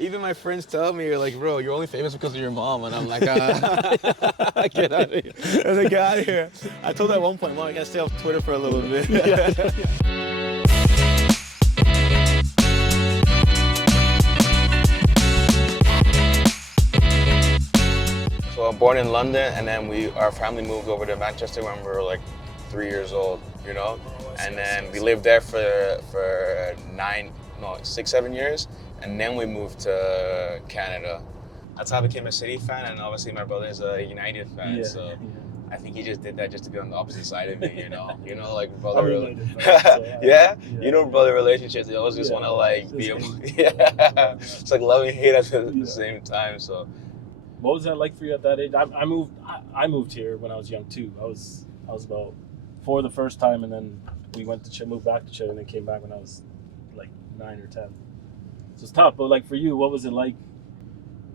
Even my friends tell me, like, bro, you're only famous because of your mom. And I'm like, get out of here. I was like, get out of here. I told her at one point, Mom, I gotta stay off Twitter for a little bit. So I'm born in London, and then our family moved over to Manchester when we were like 3 years old, you know? And then we lived there for 6, 7 years, and then we moved to Canada. That's how I became a City fan, and obviously my brother is a United fan, so I think he just did that just to be on the opposite side of me, you know? You know, like brother... Yeah? You know brother relationships, they always just want to like be able... Yeah. It's like love and hate at the same time, so... What was that like for you at that age? I moved here when I was young too. I was about 4 the first time, and then we moved back to Chile, and then came back when I was like 9 or 10. So it's tough. But like for you, what was it like?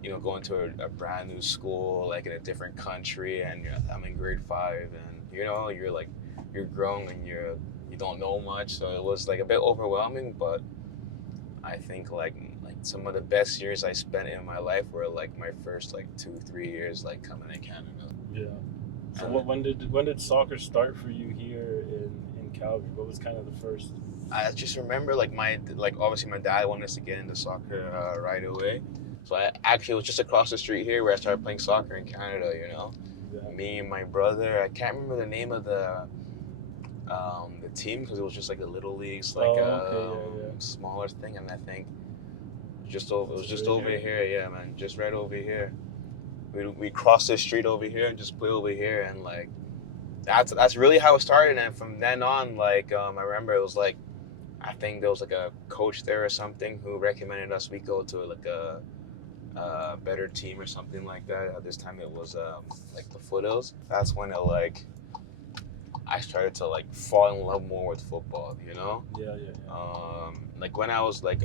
You know, going to a brand new school, like in a different country, and I'm in grade 5, and you know, you're grown and you don't know much, so it was like a bit overwhelming. But I think like some of the best years I spent in my life were like my first like 2-3 years like coming to Canada. Yeah. So when did soccer start for you here in Calgary? What was kind of the first? I just remember obviously my dad wanted us to get into soccer right away. So I actually was just across the street here where I started playing soccer in Canada, you know. Yeah. Me and my brother, I can't remember the name of the team because it was just like the little leagues, smaller thing, and I think it was just over here, yeah, man, just right over here. We crossed the street over here and just play over here, and like that's really how it started. And from then on, like I remember it was like I think there was like a coach there or something who recommended us we go to like a better team or something like that. At this time it was like the Foothills. That's when I started to like fall in love more with football, you know? Yeah. Like when I was like,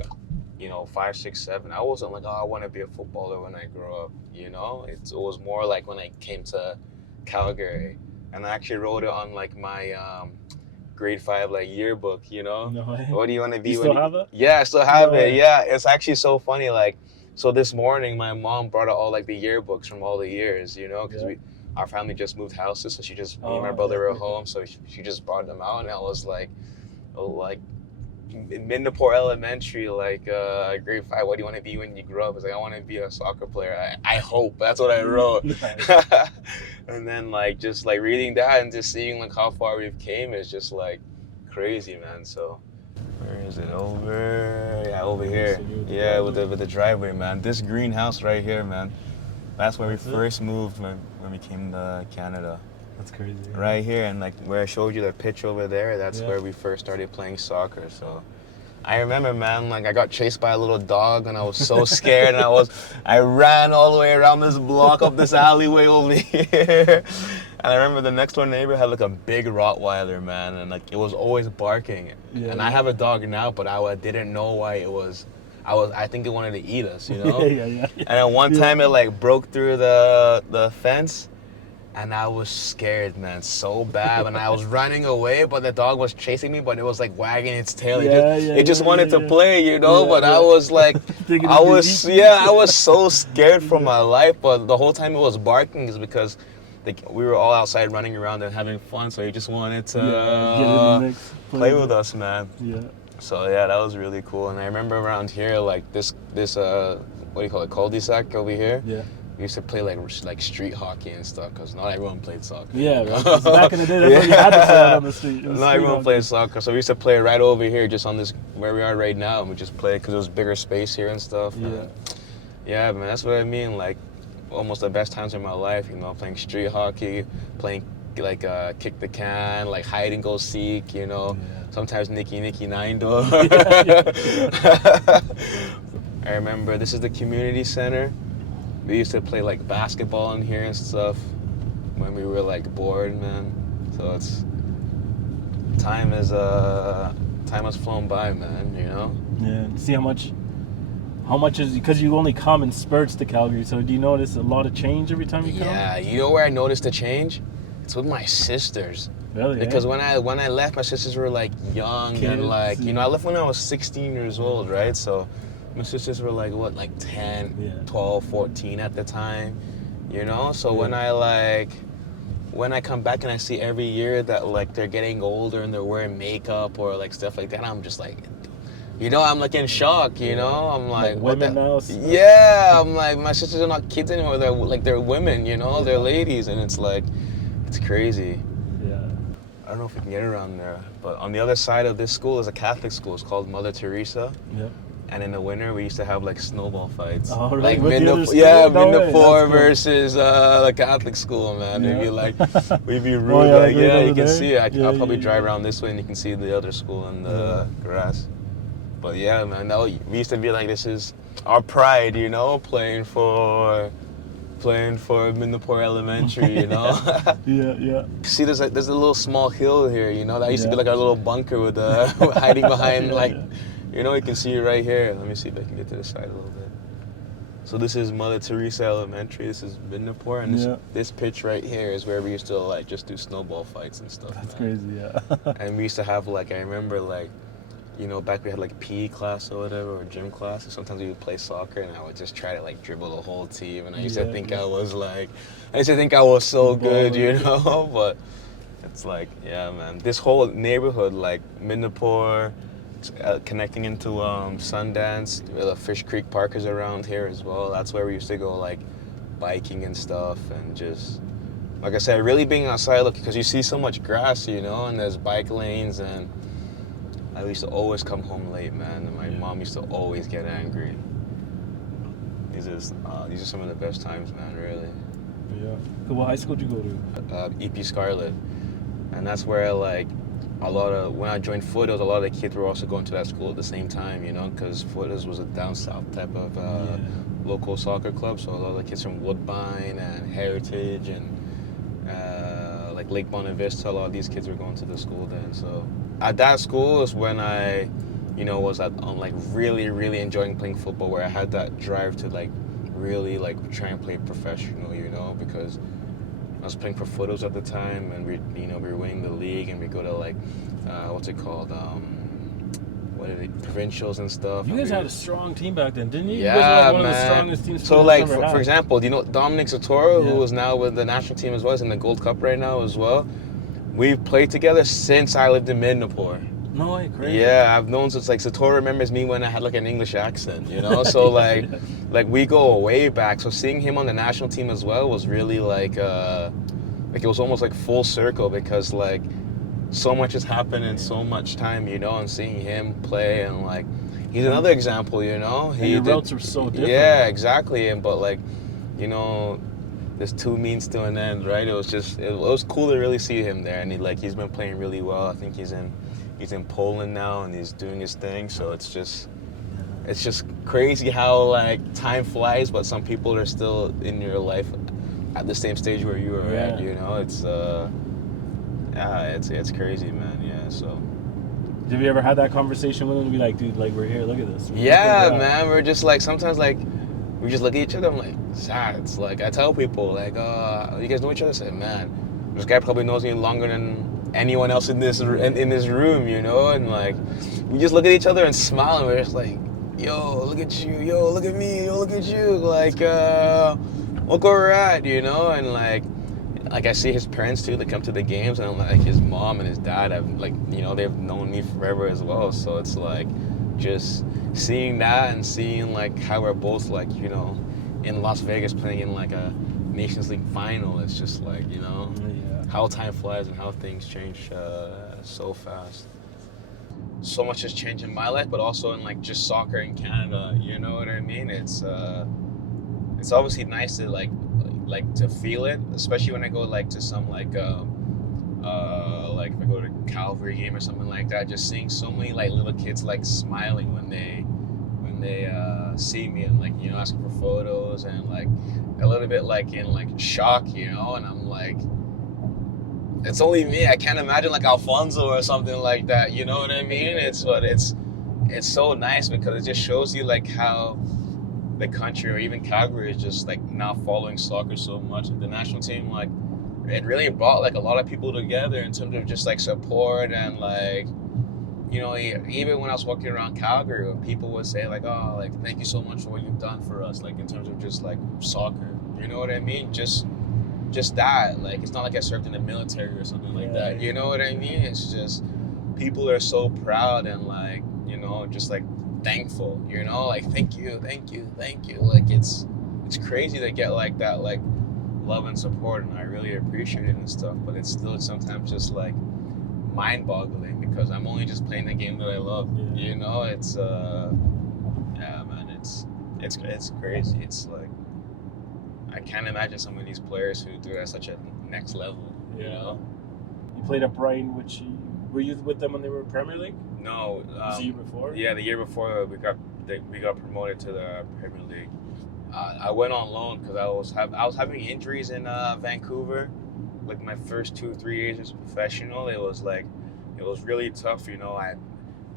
5, 6, 7, I wasn't like, I want to be a footballer when I grow up, you know? It was more like when I came to Calgary, and I actually wrote it on like my grade 5 like yearbook, you know? No way. What do you want to be? You still have it? Yeah, I still have it. Yeah, it's actually so funny. Like, so this morning my mom brought out all like the yearbooks from all the years, you know, because our family just moved houses, so me and my brother were home, so she just brought them out, and I was like, in Midnapore Elementary, like grade 5, what do you want to be when you grow up? It's like, I want to be a soccer player. I hope. That's what I wrote. And then like just like reading that and just seeing like how far we've came is just like crazy, man. So where is it? Over here. Yeah, with the driveway, man. This greenhouse right here, man. That's where we first moved when we came to Canada. That's crazy. Man. Right here, and like where I showed you the pitch over there, that's where we first started playing soccer. So I remember, man, like I got chased by a little dog, and I was so scared, and I ran all the way around this block up this alleyway over here. And I remember the next door neighbor had like a big Rottweiler, man, and like it was always barking. Yeah, and I have a dog now, but I didn't know why it was. I think it wanted to eat us, you know? Yeah. And then one time it like broke through the fence, and I was scared, man, so bad. And I was running away, but the dog was chasing me, but it was like wagging its tail. It just wanted to play, you know? But I was like, I was so scared for my life. But the whole time it was barking is because we were all outside running around and having fun, so he just wanted to play with us, man. Yeah. So yeah, that was really cool. And I remember around here, like this what do you call it, cul-de-sac over here? Yeah. We used to play like street hockey and stuff, because not everyone played soccer. Yeah, right. Back in the day, that's what you had to play out on the street. Not everyone played soccer, so we used to play right over here, just on this where we are right now, and we just played because it was bigger space here and stuff. Yeah. Yeah, man, that's what I mean. Like almost the best times of my life, you know, playing street hockey, playing like kick the can, like hide and go seek, you know. Yeah. Sometimes Nicky Nine Door. I remember this is the community center. We used to play like basketball in here and stuff when we were like bored, man. So time has flown by, man, you know? Yeah, see how much is, because you only come in spurts to Calgary, so do you notice a lot of change every time you come? Yeah, you know where I noticed the change? It's with my sisters. Really? Because when I left, my sisters were like young. Kids, and like, you know, I left when I was 16 years old, right? So My sisters were like, what, like 10, Yeah. 12, 14 at the time, you know? So Yeah. when I come back and I see every year that like they're getting older and they're wearing makeup or like stuff like that, I'm just like, you know, I'm like in shock, you know? I'm like, what women the? now. Yeah, I'm like, my sisters are not kids anymore. They're women, you know? Yeah. They're ladies, and it's like, it's crazy. Yeah. I don't know if we can get around there, but on the other side of this school is a Catholic school. It's called Mother Teresa. Yeah. And in the winter, we used to have like snowball fights. Oh, really? Like With the other school? yeah, No way, that's Midnapore cool. versus the Catholic school, man. Yeah. We'd be rude. Oh, yeah, like right you over can there? see it. Yeah, I'll probably yeah, drive yeah. around this way and you can see the other school in the grass. But yeah, man, we used to be like, this is our pride, you know, playing for Midnapore Elementary, you know. Yeah. See, there's a little small hill here, you know. That used to be like our little bunker with hiding behind, Yeah, like, yeah. you know. You can see it right here. Let me see if I can get to the side a little bit. So this is Mother Teresa Elementary. This is Midnapore, and this pitch right here is where we used to like just do snowball fights and stuff. That's man. crazy, yeah. And we used to have like, I remember like, you know, back we had like PE class or whatever, or gym class, and sometimes we would play soccer, and I would just try to like dribble the whole team, and I used to think I was so good, you know, but it's like, yeah, man, this whole neighborhood, like Midnapore, connecting into Sundance, the Fish Creek Park is around here as well. That's where we used to go like biking and stuff, and just, like I said, really being outside, look, because you see so much grass, you know, and there's bike lanes, and I used to always come home late, man, and my mom used to always get angry. These are some of the best times, man, really. Yeah. So what high school did you go to? EP Scarlett, and that's where like when I joined Foothills, a lot of the kids were also going to that school at the same time, you know, because Foothills was a down south type of local soccer club, so a lot of the kids from Woodbine and Heritage and like Lake Bonavista, a lot of these kids were going to the school then. So at that school is when I, you know, was like really, really enjoying playing football, where I had that drive to like really like try and play professional, you know, because I was playing for Foothills at the time, and we were winning the league, and we go to like what's it called, provincials and stuff. You guys had a strong team back then, didn't you? Yeah, you guys were one man. of the strongest teams. So like for example, do you know Dominic Satoro, who is now with the national team as well, is in the Gold Cup right now as well. We've played together since I lived in Midnapore. No way, crazy. Yeah, I've known since like Satoro remembers me when I had like an English accent, you know. So like we go way back. So seeing him on the national team as well was really like it was almost like full circle, because like so much has happened in so much time, you know, and seeing him play, and like he's another example, you know. Your routes are so different. Yeah, exactly. And but like, you know, there's two means to an end, right? It was cool to really see him there, and he's been playing really well. I think he's in Poland now, and he's doing his thing. So it's just crazy how like time flies, but some people are still in your life at the same stage where you are at, you know. It's crazy, man. Yeah. So have you ever had that conversation with him to be like, dude, like, we're here, look at this? Yeah, man. We're just like, sometimes like we just look at each other. I'm like, sad. It's like I tell people like, you guys know each other? I say, man, this guy probably knows me longer than anyone else in this room, you know. And like we just look at each other and smile, and we're just like, yo, look at you, yo, look at me, yo, look at you, like look where we're at, you know. And like I see his parents too. They come to the games, and I'm like, his mom and his dad have like, you know, they've known me forever as well. So it's like just seeing that, and seeing like how we're both like, you know, in Las Vegas playing in like a Nations League final. It's just like, you know, how time flies and how things change so fast. So much has changed in my life, but also in like just soccer in Canada. You know what I mean? It's obviously nice to like to feel it, especially when I go like to some like if I go to a Calgary game or something like that, just seeing so many like little kids like smiling when they see me, and like, you know, asking for photos, and like a little bit like in like shock, you know. And I'm like, it's only me. I can't imagine like Alfonso or something like that, you know what I mean? It's so nice, because it just shows you like how the country, or even Calgary, is just like now following soccer so much. The national team, like, it really brought like a lot of people together in terms of just like support, and like, you know, even when I was walking around Calgary, when people would say like, "Oh, like thank you so much for what you've done for us," like in terms of just like soccer. You know what I mean? Just that. Like it's not like I served in the military or something like that. You know what I mean? It's just people are so proud and like, you know, just like thankful. You know, like thank you. Like it's crazy to get like that, like love and support, and I really appreciate it and stuff. But it's still sometimes just like mind-boggling because I'm only just playing the game that I love. Yeah. You know, it's yeah, man, it's crazy. It's like I can't imagine some of these players who do it at such a next level. You know, you played at Brighton, which were you with them when they were Premier League? No, was the year before? Yeah, the year before we got promoted to the Premier League. I went on loan because I was having injuries in Vancouver. Like my first 2-3 years as a professional, it was really tough. You know, I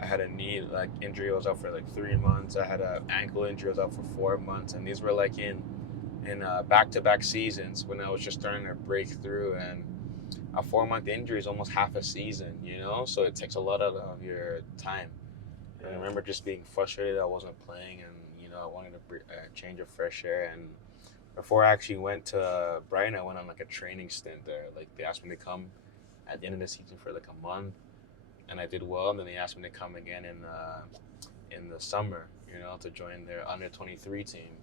had a knee like injury. I was out for like 3 months. I had an ankle injury. I was out for 4 months, and these were like in back-to-back seasons when I was just starting to break through. And a 4-month injury is almost half a season. You know, so it takes a lot out of your time. And I remember just being frustrated I wasn't playing, and you know I wanted a change of fresh air. And before I actually went to Brighton, I went on like a training stint there. Like they asked me to come at the end of the season for like a month, and I did well. And then they asked me to come again in the summer, you know, to join their under-23 team,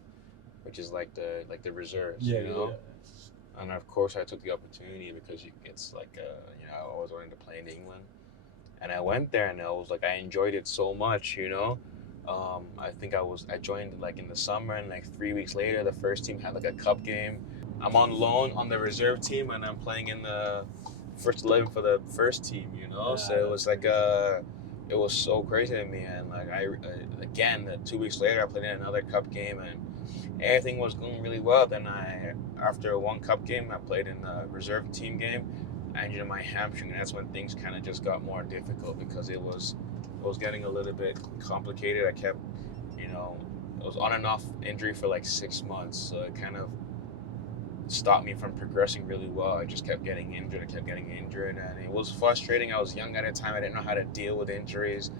which is like the reserves, you know. Yeah. And of course, I took the opportunity because it's like you know, I always wanted to play in England, and I went there, and I enjoyed it so much, you know. I think I joined like in the summer, and like 3 weeks later, the first team had like a cup game. I'm on loan on the reserve team, and I'm playing in the first 11 for the first team, you know. So it was like it was so crazy to me, and like again, 2 weeks later, I played in another cup game, and everything was going really well. Then after one cup game, I played in the reserve team game. I injured my hamstring, and that's when things kind of just got more difficult because it was getting a little bit complicated. I kept, you know, it was on and off injury for like 6 months, so it kind of stopped me from progressing really well. I just kept getting injured, and it was frustrating. I was young at the time. I didn't know how to deal with injuries.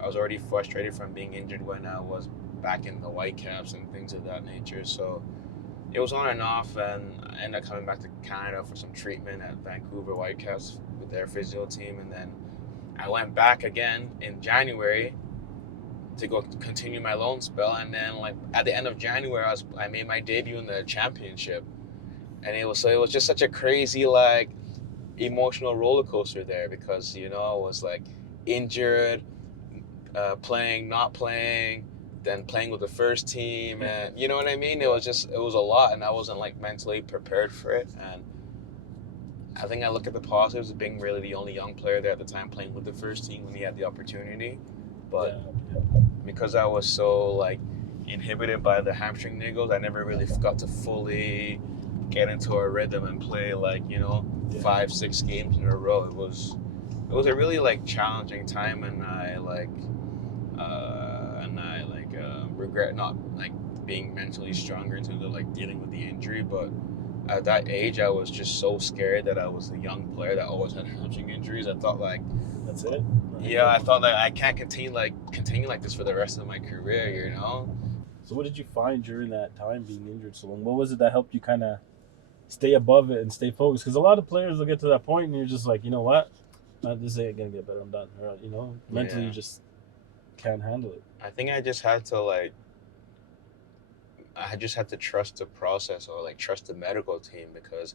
I was already frustrated from being injured when I was back in the Whitecaps and things of that nature. So it was on and off, and I ended up coming back to Canada for some treatment at Vancouver Whitecaps with their physio team, and then I went back again in January to go continue my loan spell, and then like at the end of January, I made my debut in the championship, and it was just such a crazy like emotional roller coaster there because you know I was like injured, playing, not playing, then playing with the first team, and you know what I mean. It was a lot, and I wasn't like mentally prepared for it, and I think I look at the positives of being really the only young player there at the time playing with the first team when he had the opportunity. But because I was so like inhibited by the hamstring niggles, I never really got to fully get into a rhythm and play like, you know, 5-6 games in a row. It was a really like challenging time, and I regret not like being mentally stronger into like dealing with the injury. But at that age, I was just so scared that I was a young player that always had hamstring injuries. I thought like, that's it. Yeah, I thought like I can't continue like this for the rest of my career, you know. So what did you find during that time being injured so long? What was it that helped you kind of stay above it and stay focused? Because a lot of players will get to that point and you're just like, you know what, this ain't gonna get better. I'm done. Or, you know, mentally you just can't handle it. I think I just had to trust the process, or like trust the medical team, because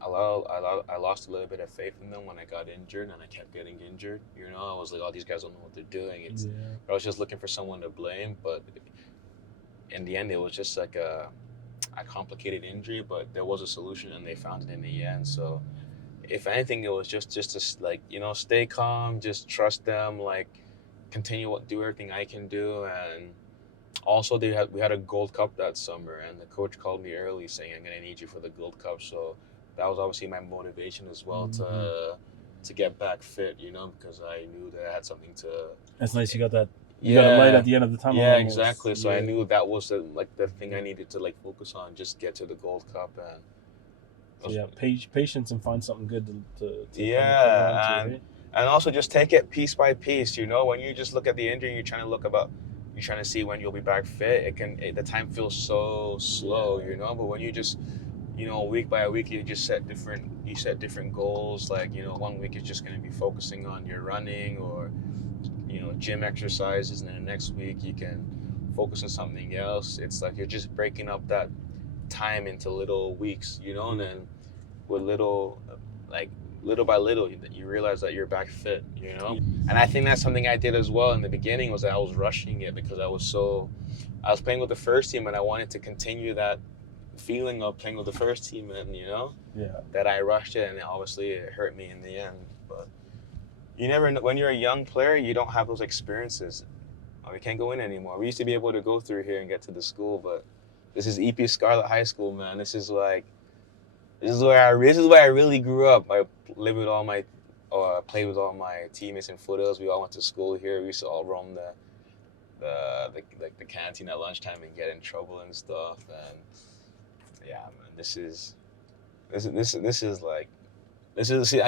I lost a little bit of faith in them when I got injured, and I kept getting injured. You know, I was like, oh, these guys don't know what they're doing. I was just looking for someone to blame, but in the end, it was just like a complicated injury, but there was a solution, and they found it in the end. So if anything, it was just to like, you know, stay calm, just trust them, like do everything I can do. And also we had a Gold Cup that summer, and the coach called me early saying, I'm gonna need you for the Gold Cup. So that was obviously my motivation as well, to get back fit, you know, because I knew that I had something to. That's nice. You got that. You got a light at the end of the tunnel. Yeah, almost. Exactly. So I knew that was the thing I needed to like focus on, just get to the Gold Cup. And patience and find something good to yeah, to, right? And also just take it piece by piece. You know, when you just look at the injury, you're trying to see when you'll be back fit. The time feels so slow, you know. But when you just, you know, week by week, you set different goals. Like, you know, 1 week is just going to be focusing on your running or, you know, gym exercises, and then the next week you can focus on something else. It's like you're just breaking up that time into little weeks, you know, and then with little by little, you realize that you're back fit, you know. And I think that's something I did as well in the beginning, was that I was rushing it because I was playing with the first team, and I wanted to continue that feeling of playing with the first team, and you know, that I rushed it, and obviously it hurt me in the end. But you never know, when you're a young player, you don't have those experiences. You can't go in anymore. We used to be able to go through here and get to the school, but this is EP Scarlett High School, man. This is where I really grew up. I played with all my teammates in foothills. We all went to school here. We used to all roam the canteen at lunchtime and get in trouble and stuff. And yeah, man, this is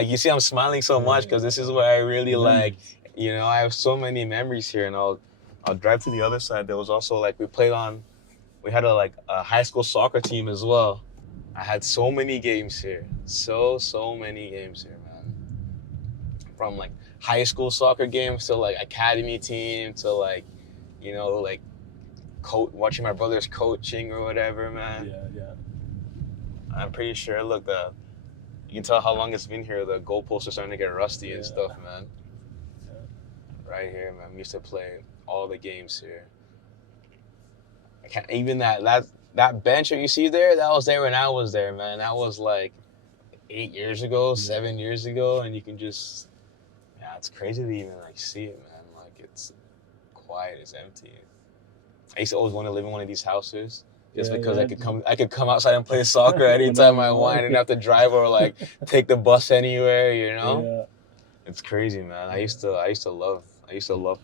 you see I'm smiling so much because this is where I really like, you know, I have so many memories here. And I'll drive to the other side. There was also like we had a high school soccer team as well. I had so many games here. So many games here, man. From like high school soccer games to like academy team to like, you know, like watching my brother's coaching or whatever, man. Yeah. I'm pretty sure, look, you can tell how long it's been here. The goalposts are starting to get rusty and stuff, man. Yeah. Right here, man. We used to play all the games here. I can't even that bench that you see there, that was there when I was there, man. That was like 8 years ago, 7 years ago, and you can just, it's crazy to even like see it, man. Like it's quiet, it's empty. I used to always want to live in one of these houses just because I could come outside and play soccer anytime I want. I didn't have to drive or like take the bus anywhere, you know? Yeah. It's crazy, man. I used to love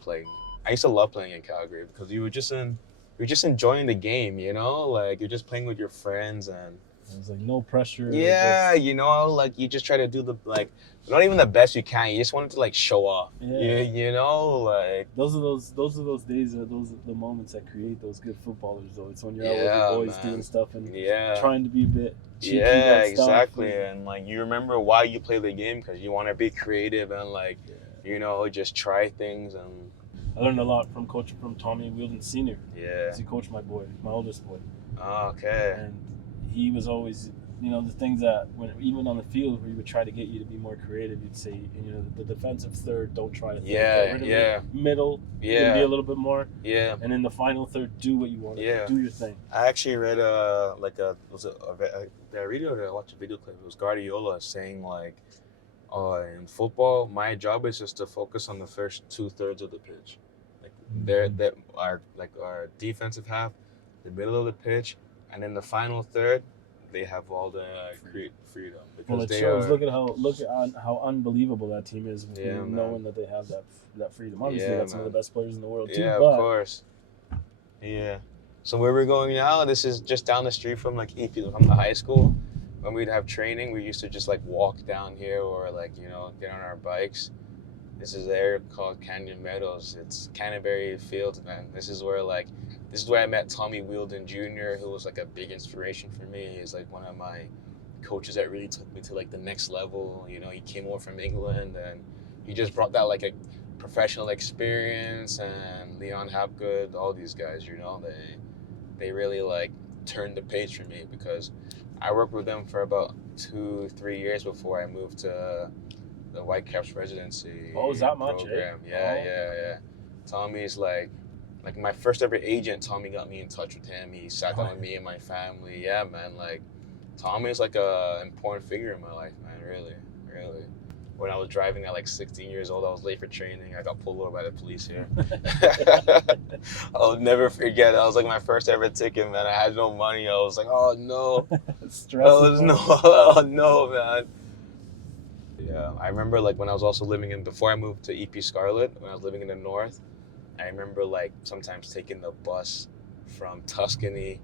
playing. I used to love playing in Calgary because you're just enjoying the game, you know? Like you're just playing with your friends and there's like no pressure. Yeah, you know, like you just try to do not even the best you can. You just wanted to like show off. Yeah. You know, like those are those days, those are the moments that create those good footballers. Though it's when you're out with your boys doing stuff and trying to be a bit cheeky. Yeah, exactly. And like you remember why you play the game because you want to be creative and like you know, just try things. And I learned a lot from Tommy Wielden Sr. Yeah, he coached my oldest boy. Oh, okay. And he was always, you know, the things that even on the field where he would try to get you to be more creative, you'd say, you know, the defensive third, don't try to middle, you can be a little bit more. Yeah. And in the final third, do what you want to do. Do your thing. I actually read I watched a video clip. It was Guardiola saying like, in football, my job is just to focus on the first 2/3 of the pitch. Like our defensive half, the middle of the pitch, and in the final third, they have all the freedom. Well, it shows. Look at how unbelievable that team is, knowing that they have that freedom. Obviously, that's some of the best players in the world too. Yeah, of course. Yeah. So where we're going now, this is just down the street from like EP, from the high school. When we'd have training, we used to just like walk down here or like, you know, get on our bikes. This is an area called Canyon Meadows. It's Canterbury Fields, man. This is where I met Tommy Wielden Jr., who was like a big inspiration for me. He's like one of my coaches that really took me to like the next level. You know, he came over from England and he just brought that like a professional experience. And Leon Hapgood, all these guys, you know, they really like turned the page for me because I worked with them for about 2-3 years before I moved to the Whitecaps residency. Oh, is that much? Program. Yeah. Tommy's like my first ever agent. Tommy got me in touch with him. He sat down with me and my family. Yeah, man. Like Tommy's like a important figure in my life, man. Really. When I was driving at like 16 years old, I was late for training. I got pulled over by the police here. I'll never forget. That was like my first ever ticket, man. I had no money. I was like, oh no. Oh no, man. Yeah, I remember like when I was also before I moved to EP Scarlett, when I was living in the north, I remember like sometimes taking the bus from Tuscany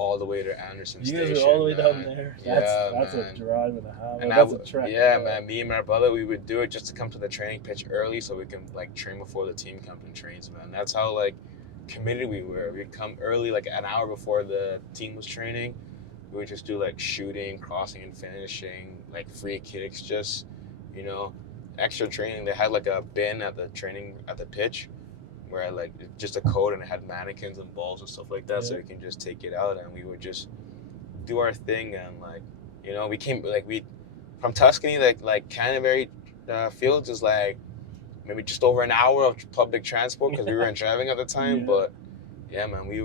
all the way to Anderson You Station. guys were all the way down man. there. Yeah, That's man. a drive and a half. And That's a trek. yeah, man. Me and my brother, we would do it just to come to the training pitch early, so we can like train before the team comes and trains, man. That's how like committed we were. We'd come early, like an hour before the team was training. We would just do like shooting, crossing, and finishing, like free kicks, just extra training. They had like a bin at the pitch, where like just a code, and it had mannequins and balls and stuff like that, so you can just take it out, and we would just do our thing. And like we came like we from Tuscany, like Canterbury Fields is like maybe just over an hour of public transport because we weren't driving at the time. But yeah, man, we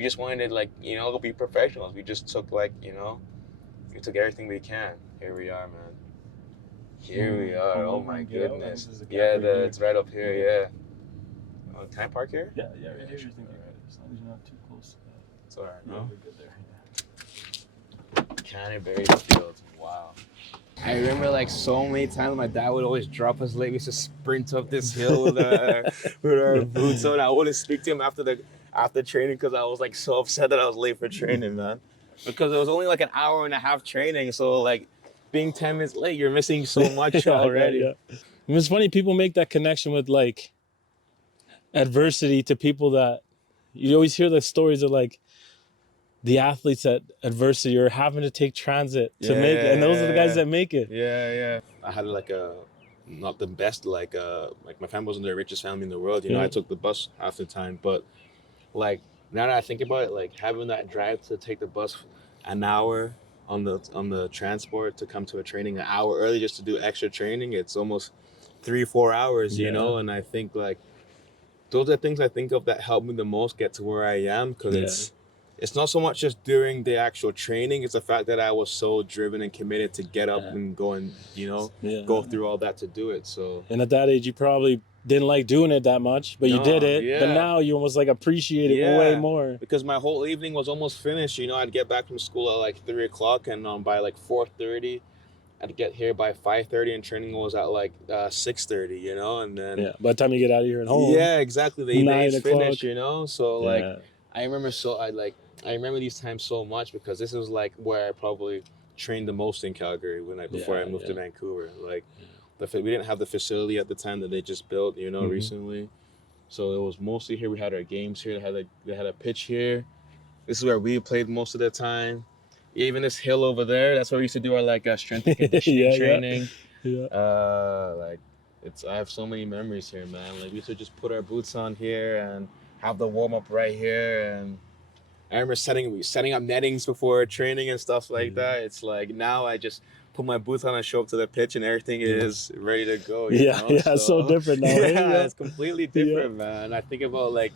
just wanted to like go be professionals. We just took like we took everything we can. Here we are, man. Here we are. Oh my goodness. Yeah, it's right up here. Yeah. Can I park here? Yeah, right here. You're thinking right. As long as you're not too close. It's all right. Yeah, No? we're good there. Canterbury Fields. Wow. I remember like so many times my dad would always drop us late. We used to sprint up this hill with our boots on. I wouldn't speak to him after training because I was like so upset that I was late for training, man. Because it was only like an hour and a half training, so like being 10 minutes late, you're missing so much already. Yeah. It's funny, people make that connection with like adversity to people that you always hear the stories of like the athletes at adversity or having to take transit to make it, and those are the guys that make it. Yeah. I had like not the best like my family wasn't the richest family in the world. I took the bus half the time, but like now that I think about it, like having that drive to take the bus an hour on the transport to come to a training an hour early just to do extra training, it's almost 3-4 hours, and I think like those are things I think of that help me the most get to where I am, because it's not so much just during the actual training, it's the fact that I was so driven and committed to get up and go and go through all that to do it. So, and at that age you probably didn't like doing it that much, but you did it. But now you almost like appreciate it way more, because my whole evening was almost finished. I'd get back from school at like 3:00, and by like 4:30 I'd get here by 5:30, and training was at like 6:30, and then by the time you get out of here and home, exactly, the day's finished, so like I remember these times so much, because this is like where I probably trained the most in Calgary before I moved to Vancouver. Like we didn't have the facility at the time that they just built recently, so it was mostly here. We had our games here. They had a pitch here. This is where we played most of the time. Even this hill over there, that's where we used to do our like strength and conditioning training. I have so many memories here, man. Like we used to just put our boots on here and have the warm up right here, and I remember setting up nettings before training and stuff like that. It's like now I just put my boots on and show up to the pitch and everything is ready to go. It's so different now. It's completely different, man. I think about like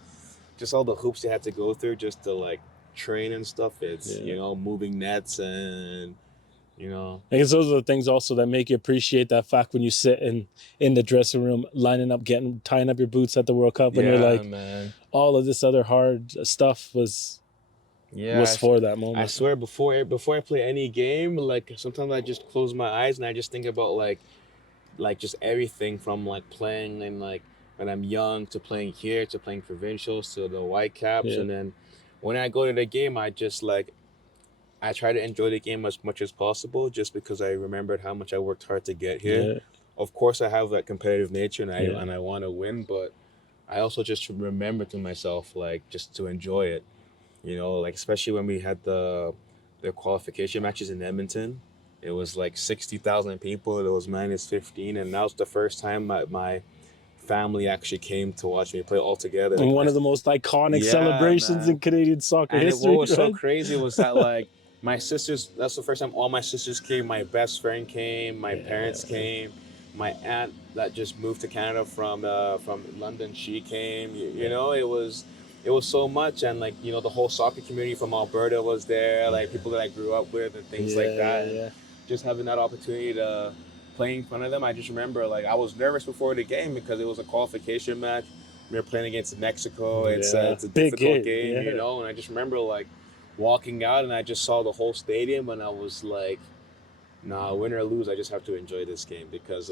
just all the hoops you had to go through just to like train and stuff. It's moving nets and I guess those are the things also that make you appreciate that fact when you sit in the dressing room lining up, tying up your boots at the World Cup, and you're like, man, all of this other hard stuff was for that moment. I swear, before I play any game, like sometimes I just close my eyes and I just think about like just everything from like playing and like when I'm young to playing here to playing provincials to the Whitecaps, and then when I go to the game, I just like I try to enjoy the game as much as possible, just because I remembered how much I worked hard to get here. Of course, I have that competitive nature and I want to win, but I also just remember to myself like just to enjoy it. Like especially when we had the qualification matches in Edmonton, it was like 60,000 people. It was -15, and that was the first time my family actually came to watch me play all together. And one of the most iconic celebrations in Canadian soccer history. What was so crazy was that like my sisters, that's the first time all my sisters came. My best friend came. My parents came. My aunt that just moved to Canada from London, she came. It was so much, and like the whole soccer community from Alberta was there, like people that I grew up with and things like that. Just having that opportunity to play in front of them, I just remember like I was nervous before the game because it was a qualification match. We were playing against Mexico. It's a difficult game, and I just remember like walking out and I just saw the whole stadium and I was like, nah, win or lose, I just have to enjoy this game because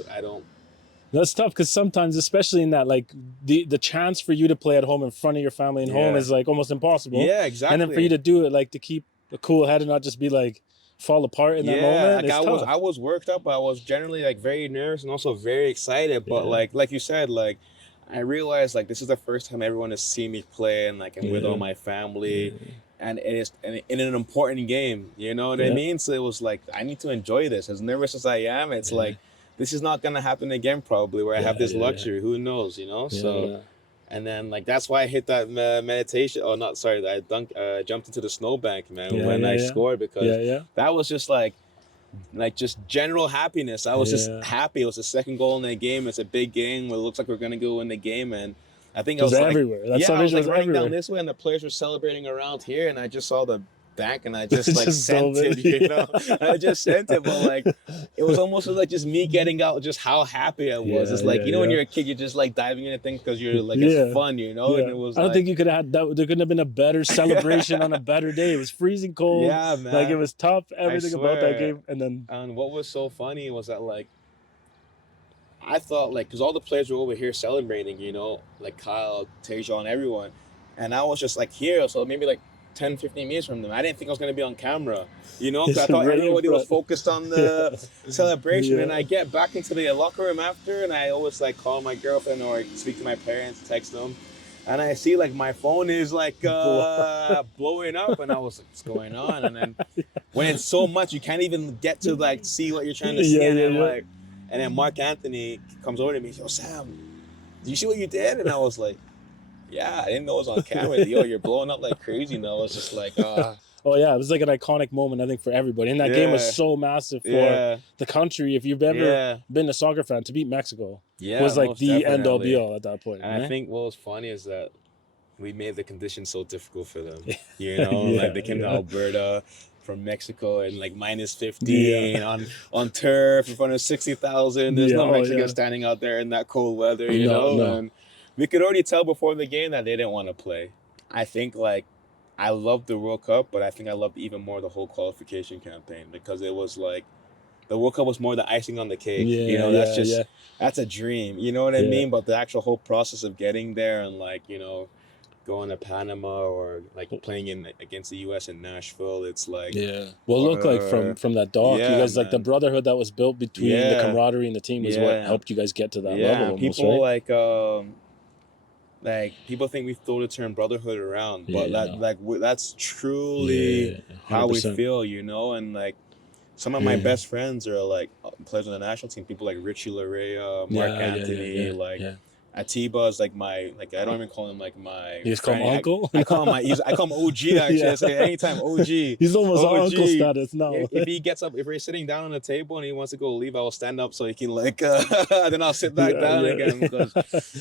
That's tough because sometimes, especially in that, like the chance for you to play at home in front of your family and home is like almost impossible. Yeah, exactly. And then for you to do it, like to keep a cool head and not just be like fall apart in that moment. Like it's tough. I was worked up. I was generally like very nervous and also very excited. But like you said, like I realized like this is the first time everyone has seen me play, and like I'm with all my family. And it is in an important game, you know what I mean? So it was like, I need to enjoy this. As nervous as I am, it's like, this is not going to happen again probably, where I have this luxury. Who knows, you know? So, and then like, that's why I hit that meditation. Oh, not, sorry. I jumped into the snowbank, man, when I scored, because that was just like just general happiness. I was just happy. It was the second goal in the game. It's a big game. It looks like we're going to go win the game. And I think I was everywhere. Like, I was like running down this way, and the players were celebrating around here, and I just saw the bank, and I just like sent it, you know. I just sent it, but like it was almost like just me getting out, just how happy I was. It's like, you know, when you're a kid, you're just like diving into things because you're like it's fun, you know. And it was. I don't think you could have had that. There couldn't have been a better celebration on a better day. It was freezing cold. Yeah, man. Like it was tough. Everything about that game, and what was so funny was that like, I thought, like, because all the players were over here celebrating, you know, like Kyle, Tejan, everyone. And I was just, like, here, so maybe, like, 10, 15 minutes from them. I didn't think I was going to be on camera, you know, because I thought everybody was focused on the celebration. And I get back into the locker room after, and I always, like, call my girlfriend or speak to my parents, text them. And I see, like, my phone is, like, blowing up. And I was like, what's going on? And then when it's so much, you can't even get to, like, see what you're trying to see. And then, like... And then Mark Anthony comes over to me. Yo, Sam, do you see what you did? And I was like, yeah, I didn't know it was on camera. Yo, you're blowing up like crazy. And I was just like, oh yeah, it was like an iconic moment, I think, for everybody. And that game was so massive for the country. If you've ever been a soccer fan, to beat Mexico was like the end-all be-all at that point. And I think what was funny is that we made the conditions so difficult for them. You know, like they came to Alberta from Mexico and like minus 15 on turf in front of 60,000. There's no Mexicans standing out there in that cold weather, you know. And we could already tell before the game that they didn't want to play. I think like I loved the World Cup, but I think I loved even more the whole qualification campaign, because it was like the World Cup was more the icing on the cake. You know, that's a dream. You know what I mean? But the actual whole process of getting there and like, you know, going to Panama or like playing against the U.S. in Nashville, it's like well, look, like from that doc, you guys, like the brotherhood that was built between the camaraderie and the team was what helped you guys get to that level. Almost, people like people think we throw the term brotherhood around, but that's truly how we feel, you know. And like some of my best friends are like players on the national team, people like Richie Larea, Mark Anthony, like. Atiba is like my, like I don't even call him like my. You just call him uncle? I call him I call him OG actually. I say anytime OG. He's almost on uncle status now. If he gets up, if we're sitting down on the table and he wants to go leave, I will stand up so he can like, then I'll sit back down again, because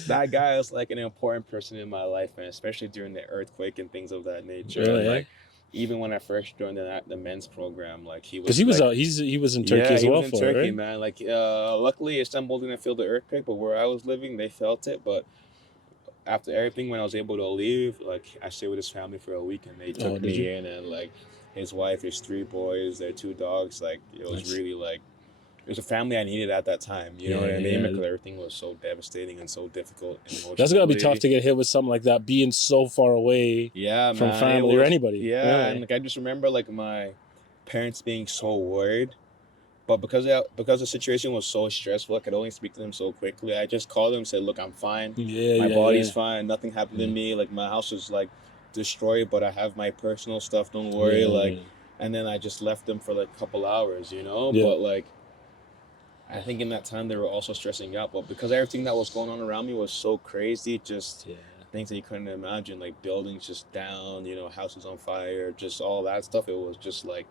that guy is like an important person in my life, man, especially during the earthquake and things of that nature. Really, like, even when I first joined the men's program, like he was, because he was in Turkey as well. He was in Turkey, right? Man. Like luckily Istanbul didn't feel the earthquake, but where I was living, they felt it. But after everything, when I was able to leave, like I stayed with his family for a week, and they took me in, and like his wife, his 3 boys, their 2 dogs. Like it was really like it was a family I needed at that time. You know what I mean? Because everything was so devastating and so difficult. That's gotta be tough to get hit with something like that, being so far away from family or anybody. Yeah, and like I just remember like my parents being so worried, but because the situation was so stressful, I could only speak to them so quickly. I just called them and said, "Look, I'm fine. My body's fine. Nothing happened to me. Like my house is like destroyed, but I have my personal stuff. Don't worry." And then I just left them for like a couple hours, you know. But like, I think in that time they were also stressing out, but because everything that was going on around me was so crazy, just things that you couldn't imagine, like buildings just down, you know, houses on fire, just all that stuff. It was just like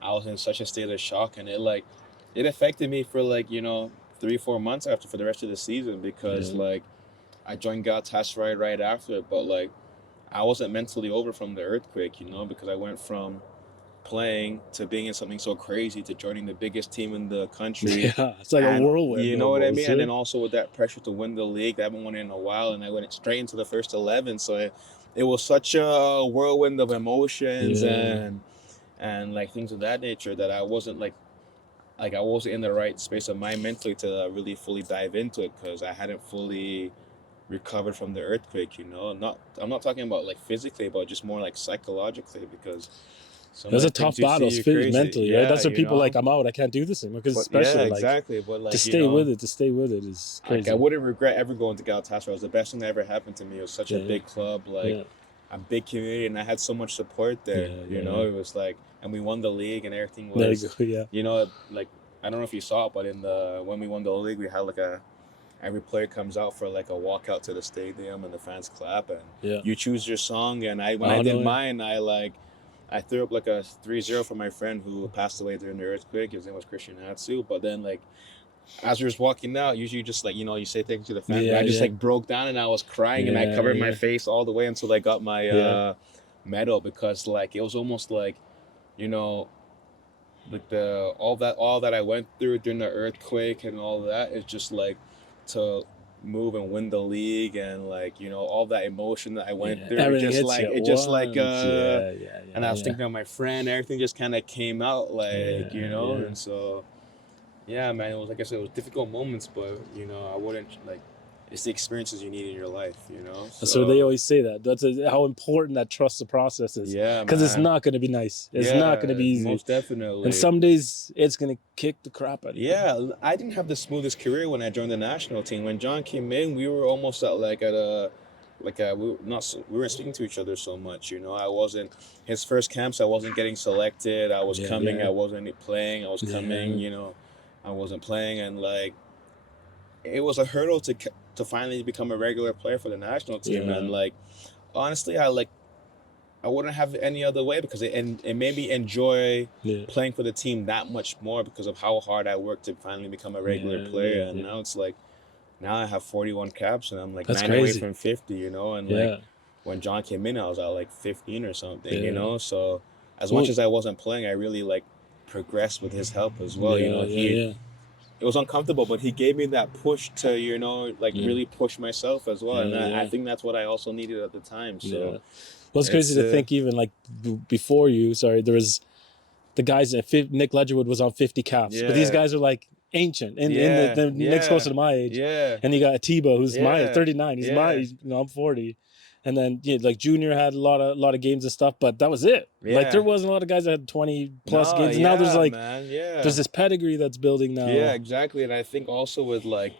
I was in such a state of shock, and it affected me for like, you know, 3-4 months after for the rest of the season, because like I joined Galatasaray right after it, but like I wasn't mentally over from the earthquake, you know, because I went from playing to being in something so crazy to joining the biggest team in the country. Yeah, it's like a whirlwind. You know what I mean? And then also with that pressure to win the league, I haven't won it in a while, and I went straight into the first 11. So it was such a whirlwind of emotions and like things of that nature that I wasn't like, like I wasn't in the right space of mind mentally to really fully dive into it because I hadn't fully recovered from the earthquake. I'm not talking about like physically, but just more like psychologically because. It was a tough battle, mentally, right? That's what people like. I'm out. I can't do this anymore. Because especially exactly. But like to stay with it is crazy. Like, I wouldn't regret ever going to Galatasaray. It was the best thing that ever happened to me. It was such a big club, like a big community, and I had so much support there. It was like, and we won the league, and everything was. There you go. Like I don't know if you saw it, but when we won the league, we had like every player comes out for like a walkout to the stadium, and the fans clap, and you choose your song. And I did mine, I threw up like a 3-0 for my friend who passed away during the earthquake. His name was Christian Atsu. But then like, as we were walking out, usually you just like, you say thank you to the fans. I just like broke down and I was crying and I covered my face all the way until I got my medal because like, it was almost like, like all that I went through during the earthquake and all that is just like to move and win the league and like all that emotion that I went through and I was thinking of my friend, everything just kind of came out and so man, it was like I said, it was difficult moments, but I wouldn't like it's the experiences you need in your life, so they always say that's how important that trust the process is, because it's not going to be nice, it's not going to be easy, most definitely, and some days it's going to kick the crap out of you. I didn't have the smoothest career when I joined the national team. When John came in, we were almost at we weren't speaking to each other so much, I wasn't his first camps, I wasn't getting selected, I was coming, I wasn't playing, I was coming, I wasn't playing, and like it was a hurdle to finally become a regular player for the national team, and like honestly, I wouldn't have it any other way because it made me enjoy playing for the team that much more because of how hard I worked to finally become a regular player, and now it's like now I have 41 caps and I'm like That's 9 crazy. away from 50, and like when John came in, I was at like 15 or something, so as much as I wasn't playing, I really like progressed with his help as well, It was uncomfortable, but he gave me that push to, really push myself as well. And I think that's what I also needed at the time. So, well, it's crazy to think even like before you, there was the guys at Nick Ledgerwood was on 50 caps, but these guys are like ancient in the Nick's closer to my age. And you got Atiba, who's my 39. He's I'm 40. And then like Junior had a lot of games and stuff, but that was it. Like there wasn't a lot of guys that had 20 plus games. And now there's like there's this pedigree that's building now. Yeah, exactly. And I think also with like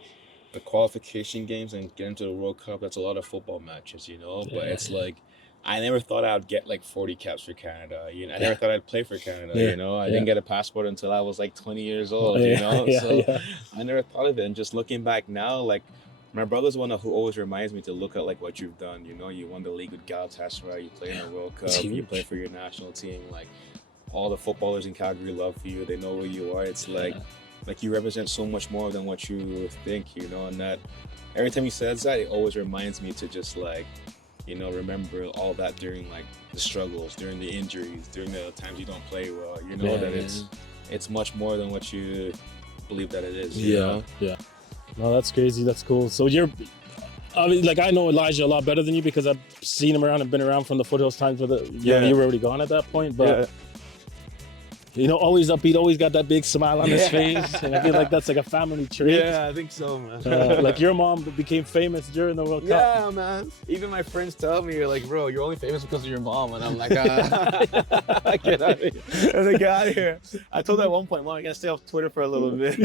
the qualification games and getting to the World Cup, that's a lot of football matches, But it's like I never thought I would get like 40 caps for Canada. I never thought I'd play for Canada. I didn't get a passport until I was like 20 years old. I never thought of it. And just looking back now, like. My brother's one who always reminds me to look at like what you've done. You won the league with Galatasaray, you play in the World Cup, you play for your national team. Like all the footballers in Calgary love you. They know who you are. It's like you represent so much more than what you think. And that every time he says that, it always reminds me to just like, remember all that during like the struggles, during the injuries, during the times you don't play well. That it's much more than what you believe that it is. You know? No, that's crazy. That's cool. So I know Elijah a lot better than you because I've seen him around and been around from the Foothills times with you were already gone at that point. But always upbeat, always got that big smile on his face. And I feel like that's like a family trait. Yeah, I think so, man. Like your mom became famous during the World Cup. Yeah, man. Even my friends tell me, you're like, bro, you're only famous because of your mom. And I'm like, get out of here. Get out of here. I told her at one point, Mom, I gotta stay off Twitter for a little bit.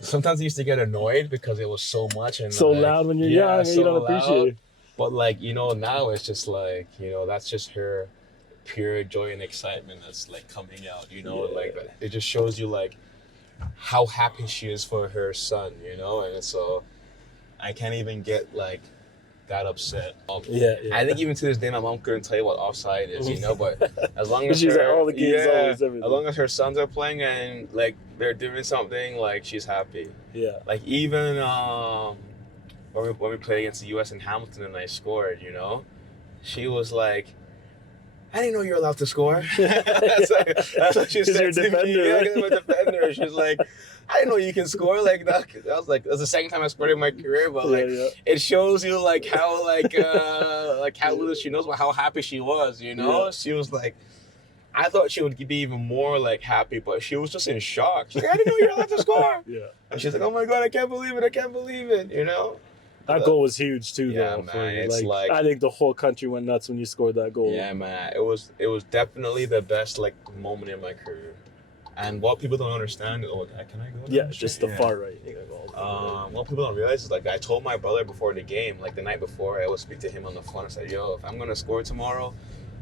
Sometimes I used to get annoyed because it was so much and so loud when you're young and you don't appreciate it. But like, now it's just like, that's just her pure joy and excitement that's like coming out, like it just shows you like how happy she is for her son, and so I can't even get like that upset. I think even to this day my mom couldn't tell you what offside is, but as long as she's all the kids, always everything. As long as her sons are playing and like they're doing something, like she's happy. Like even when we played against the US in Hamilton and I scored, she was like, I didn't know you were allowed to score. That's what she said to me. Yeah, because I'm a defender. She's like, I didn't know you can score like that. I was like, that's the second time I scored in my career, but like, it shows you like how like how little she knows, but how happy she was. She was like, I thought she would be even more like happy, but she was just in shock. She's like, I didn't know you were allowed to score. Yeah. And she's like, oh my God, I can't believe it. I can't believe it. You know? That goal was huge too, Yeah, though. man, For you. it's like- I think the whole country went nuts when you scored that goal. Yeah, man. It was definitely the best like moment in my career. And what people don't understand, can I go? Yeah, just the far right. You gotta go all the way. What people don't realize is like I told my brother before the game, like the night before, I would speak to him on the phone. I said, yo, if I'm gonna score tomorrow,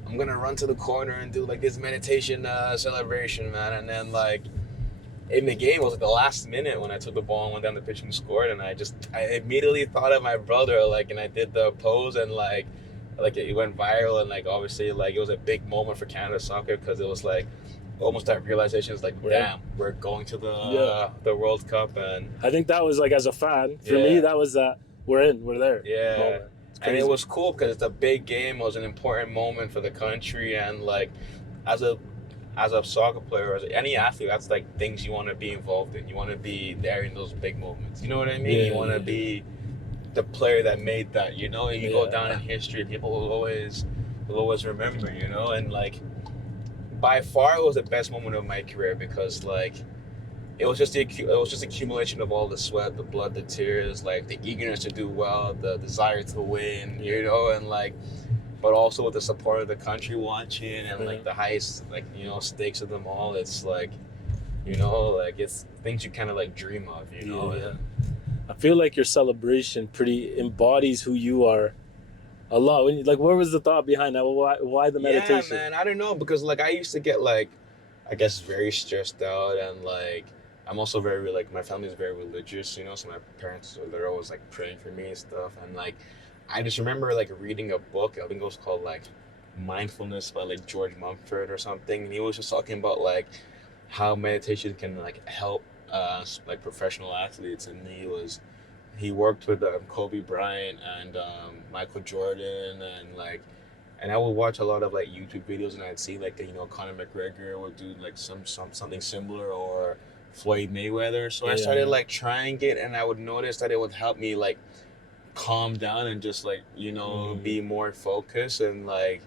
I'm gonna run to the corner and do like this meditation celebration, man. And then like in the game, it was like the last minute when I took the ball and went down the pitch and scored, and I immediately thought of my brother, like, and I did the pose, and like it went viral, and like obviously like it was a big moment for Canada soccer because it was like almost that realization is like, damn, we're going to the World Cup. And I think that was like, as a fan, for me, that was that we're there. Yeah. Moment. And it was cool because it's a big game. It was an important moment for the country, and like as a soccer player, as any athlete, that's like things you want to be involved in. You want to be there in those big moments. You know what I mean? You want to be the player that made that. You know, you go down in history. People will always remember. You know, and like by far it was the best moment of my career because like it was just accumulation of all the sweat, the blood, the tears, like the eagerness to do well, the desire to win. You know, and like. But also with the support of the country watching and like the highest, like, you know, stakes of them all, it's like, you know, like it's things you kind of like dream of, you know. Yeah. I feel like your celebration pretty embodies who you are a lot. When like, what was the thought behind that? Why the meditation? Yeah, man, I don't know, because like I used to get like, I guess, very stressed out, and like I'm also very like, my family is very religious, you know, so my parents, they're always like praying for me and stuff, and like I just remember like reading a book, I think it was called like Mindfulness by like George Mumford or something, and he was just talking about like how meditation can like help like professional athletes, and he worked with Kobe Bryant and Michael Jordan, and I would watch a lot of like YouTube videos, and I'd see like, you know, Conor McGregor would do like something similar, or Floyd Mayweather. So I started like trying it, and I would notice that it would help me like calm down and just like, you know, be more focused, and like,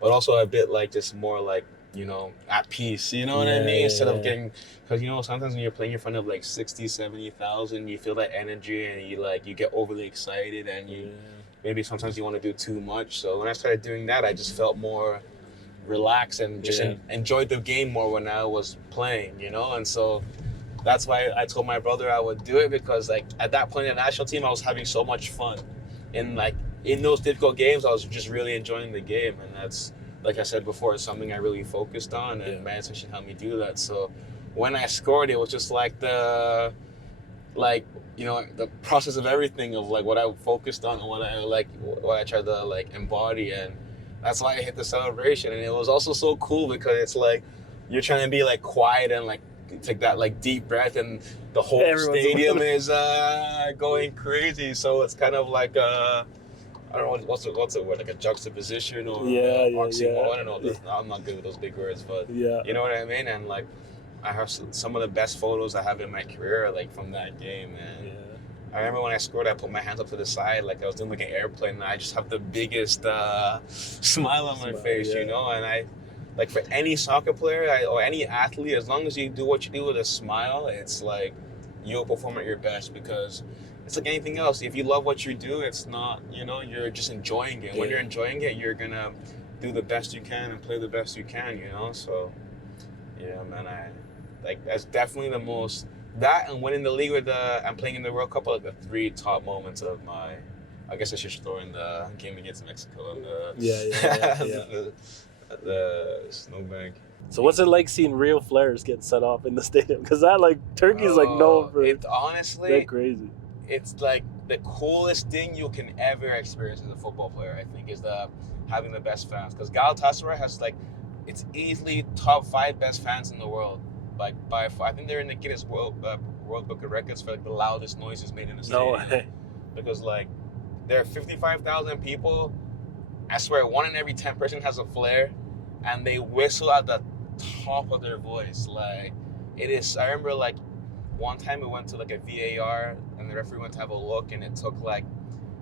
but also a bit like just more like, you know, at peace, you know what I mean? Instead of getting, because, you know, sometimes when you're playing in front of like 60, 70,000, you feel that energy, and you get overly excited, and maybe sometimes you want to do too much. So when I started doing that, I just felt more relaxed and just enjoyed the game more when I was playing, you know? And so that's why I told my brother I would do it, because like at that point in the national team, I was having so much fun. And like in those difficult games, I was just really enjoying the game. And that's, like I said before, it's something I really focused on, and meditation helped me do that. So when I scored, it was just like the process of everything of like what I focused on and what I tried to like embody. And that's why I hit the celebration. And it was also so cool because it's like you're trying to be like quiet and like take that like deep breath, and the whole stadium is going crazy. So it's kind of like I don't know what's the word, like a juxtaposition or oxymoron. I don't know. I'm not good with those big words, but you know what I mean. And like I have some of the best photos I have in my career, like from that game. And I remember when I scored, I put my hands up to the side, like I was doing like an airplane, and I just have the biggest smile on my face, you know. And I, like, for any soccer player or any athlete, as long as you do what you do with a smile, it's like you'll perform at your best, because it's like anything else. If you love what you do, it's not, you know, you're just enjoying it. When you're enjoying it, you're gonna do the best you can and play the best you can, you know. So yeah, man, that's definitely the most, that and winning the league with and playing in the World Cup are like the three top moments of my, I guess I should throw in the game against Mexico and the snowbank. So what's it like seeing real flares get set off in the stadium? Because that, like, Turkey's like known for it. Honestly, they're crazy. It's like the coolest thing you can ever experience as a football player, I think, is having the best fans. Because Galatasaray has like, it's easily top 5 best fans in the world. Like by far, I think they're in the Guinness World Book of Records for like the loudest noises made in a stadium. No way. Because like there are 55,000 people. I swear, 1 in every 10 person has a flare, and they whistle at the top of their voice. Like, it is. I remember like one time we went to like a VAR, and the referee went to have a look, and it took like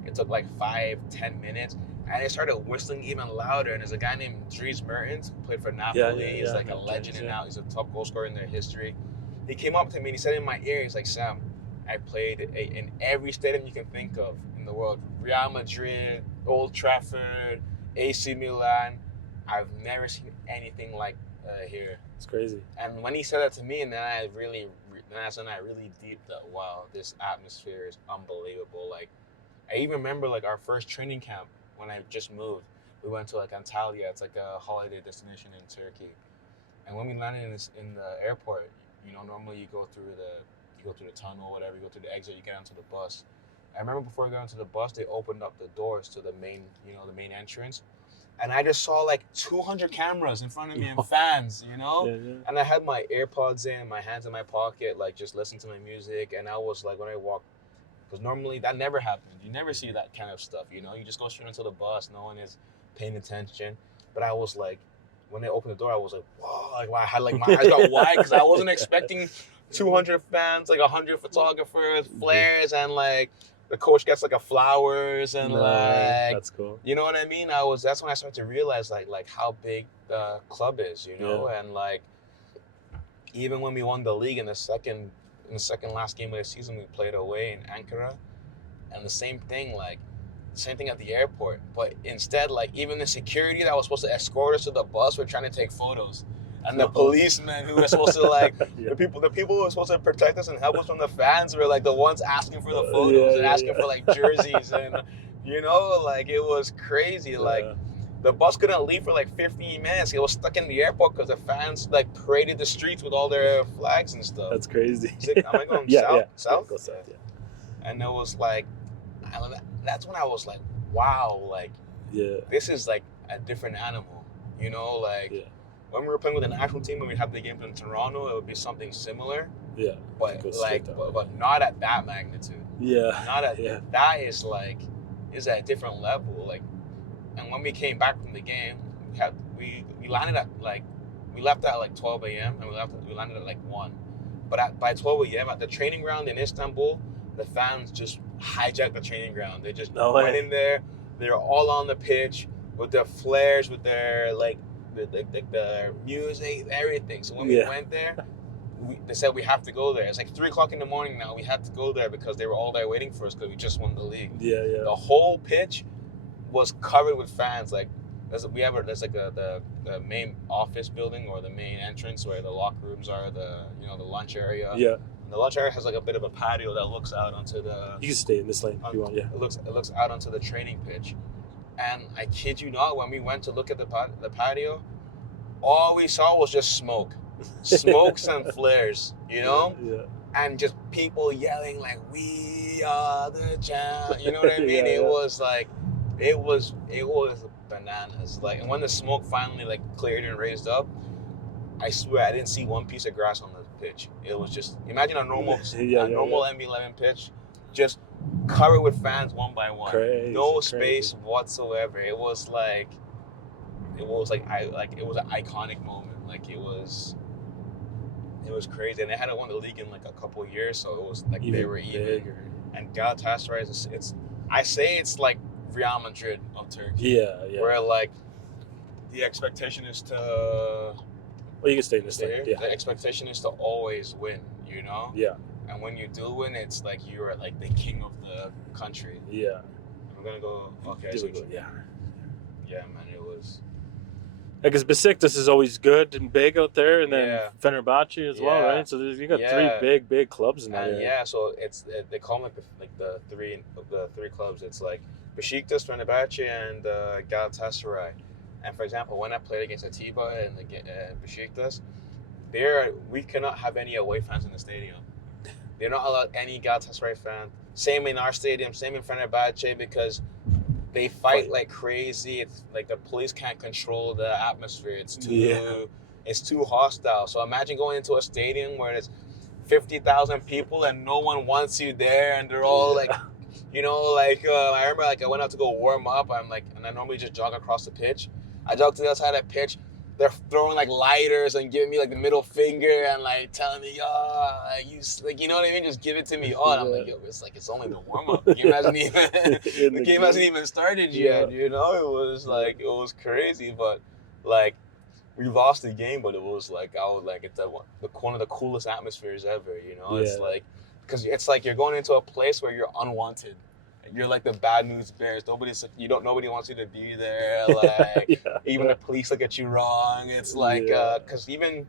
5-10 minutes, And they started whistling even louder. And there's a guy named Dries Mertens who played for Napoli. He's like a legend now. He's a top goal scorer in their history. He came up to me and he said in my ear, he's like, Sam, I played in every stadium you can think of in the world. Real Madrid, Old Trafford, AC Milan. I've never seen anything like here. It's crazy. And when he said that to me, and then I really deep that, wow, this atmosphere is unbelievable. Like, I even remember like our first training camp when I just moved. We went to like Antalya. It's like a holiday destination in Turkey. And when we landed in the airport, you know, normally you go through the tunnel, whatever. You go through the exit, you get onto the bus. I remember before we got onto the bus, they opened up the doors to the main entrance. And I just saw like 200 cameras in front of me and fans, you know? Yeah. And I had my AirPods in, my hands in my pocket, like just listening to my music. And I was like, when I walked, because normally that never happens. You never see that kind of stuff, you know? You just go straight into the bus. No one is paying attention. But I was like, when they opened the door, I was like, whoa. Like, I had like my eyes got wide because I wasn't expecting 200 fans, like 100 photographers, flares, and like, the coach gets like a flowers and like, that's cool. You know what I mean? That's when I started to realize like how big the club is, you know? And like, even when we won the league in the second last game of the season, we played away in Ankara, and the same thing at the airport. But instead, like, even the security that was supposed to escort us to the bus were trying to take photos. And the policemen who were supposed to like the people who were supposed to protect us and help us from the fans were like the ones asking for the photos and asking for like jerseys and, you know, like it was crazy. Like the bus couldn't leave for like 15 minutes. It was stuck in the airport because the fans like paraded the streets with all their flags and stuff. That's crazy. Am I going south? Go south, yeah. And it was like, that's when I was like, wow, like this is like a different animal, you know, like. Yeah. When we were playing with the national team, when we have the games in Toronto, it would be something similar. Yeah. But like, but not at that magnitude. Yeah. Not at that is at a different level. Like, and when we came back from the game, we landed at we left at like 12 a.m. and we landed at like 1. But by 12 a.m. at the training ground in Istanbul, the fans just hijacked the training ground. They just went in there. They were all on the pitch with their flares, with their the music, everything. So when we went there, they said we have to go there. It's like 3:00 in the morning now. We had to go there because they were all there waiting for us because we just won the league. Yeah. The whole pitch was covered with fans. Like there's like the main office building or the main entrance where the locker rooms are, the lunch area. Yeah. And the lunch area has like a bit of a patio that looks out onto the. You can stay in this lane if you want. Yeah. It looks out onto the training pitch. And I kid you not, when we went to look at the patio, all we saw was just smoke. Smokes and flares, you know? Yeah. And just people yelling like, we are the champ. You know what I mean? It was bananas. Like, and when the smoke finally like cleared and raised up, I swear I didn't see one piece of grass on the pitch. It was just, imagine a normal MB11 pitch, just covered with fans one by one. No space whatsoever. It was an iconic moment. Like it was crazy. And they hadn't won the league in like a couple of years, so it was like they were even. Bigger. And Galatasaray it's like Real Madrid of Turkey. Yeah. Where like the expectation is to. Well, you can stay in this thing. Yeah. The expectation is to always win. You know. Yeah. And when you do win, it's like you're like the king of the country. Yeah. I'm gonna go. Okay. Yeah, man. It was. Because Besiktas is always good and big out there, and then Fenerbahce as well, right? So you got three big clubs in that area. Yeah, so they call them like the three clubs. It's like Besiktas, Fenerbahce, and Galatasaray. And for example, when I played against Atiba and Besiktas, we cannot have any away fans in the stadium. They're not allowed any Galatasaray fan. Same in our stadium, same in Fenerbahce, because they fight like crazy. It's like the police can't control the atmosphere. It's too hostile. So imagine going into a stadium where there's 50,000 people and no one wants you there, and they're all like, you know, like I remember like I went out to go warm up. And I normally just jog across the pitch. I jogged to the outside of the pitch. they're throwing like lighters and giving me like the middle finger and like telling me, "Oh, like you know what I mean? Just give it to me." Oh, and I'm like, "Yo, it's only the warm up. The game hasn't even the game hasn't even started yet." You know, it was crazy, but like we lost the game, but it was like I was like it's one of the coolest atmospheres ever. You know, it's like because it's like you're going into a place where you're unwanted. You're like the bad news bears. Nobody wants you to be there. Like even the police look at you wrong. It's like because even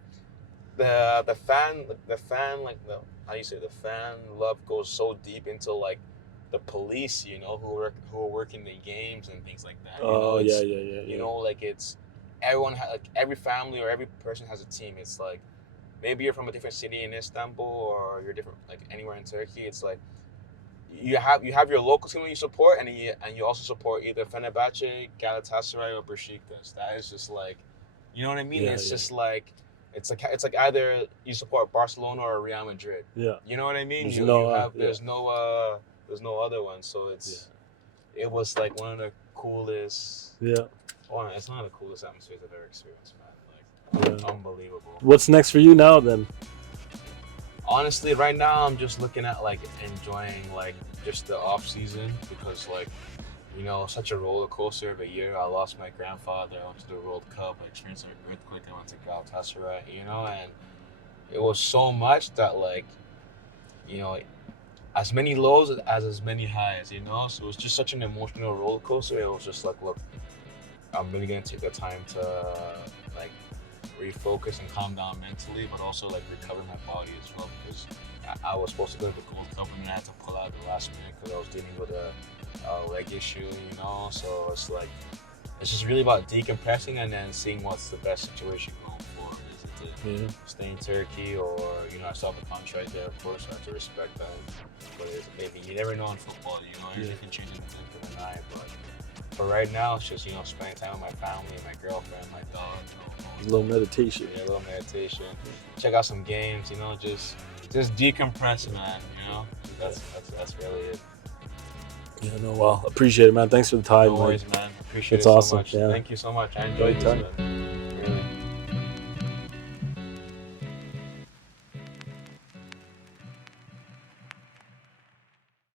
the fan how you say the fan love goes so deep into like the police, you know, who are working the games and things like that. You know, like it's everyone like every family or every person has a team. It's like maybe you're from a different city in Istanbul or you're different like anywhere in Turkey. It's like you have your local team that you support, and you also support either Fenerbahce, Galatasaray, or Besiktas. That is just like, you know what I mean? Just like it's like either you support Barcelona or Real Madrid. Yeah. You know what I mean? There's no other one. So it was like one of the coolest. Yeah. Well, it's one of the coolest atmospheres I've ever experienced, man. Like unbelievable. What's next for you now then? Honestly, right now I'm just looking at like enjoying like just the off season because like, you know, such a roller coaster of a year. I lost my grandfather. I went to the World Cup. I experienced an earthquake. I went to Galatasaray, you know, and it was so much that like, you know, as many lows as many highs, you know. So it was just such an emotional roller coaster. It was just like, look, I'm really gonna take the time to like refocus and calm down mentally, but also like recover my body as well because I was supposed to go to the Gold Cup and then I had to pull out at the last minute because I was dealing with a leg issue, you know. So it's like it's just really about decompressing and then seeing what's the best situation going forward. Is it to stay in Turkey or, you know, I still have a contract there, of course, so I have to respect that. But maybe you never know in football, you know, everything can change in the blink of an eye. But right now, it's just, you know, spending time with my family, my girlfriend, my dog. A little meditation. Yeah, a little meditation. Check out some games, you know, just decompress, man, you know? That's really it. Yeah, no, well, appreciate it, man. Thanks for the time. No worries, man. Appreciate it so much. Yeah. Thank you so much. I enjoyed this, man.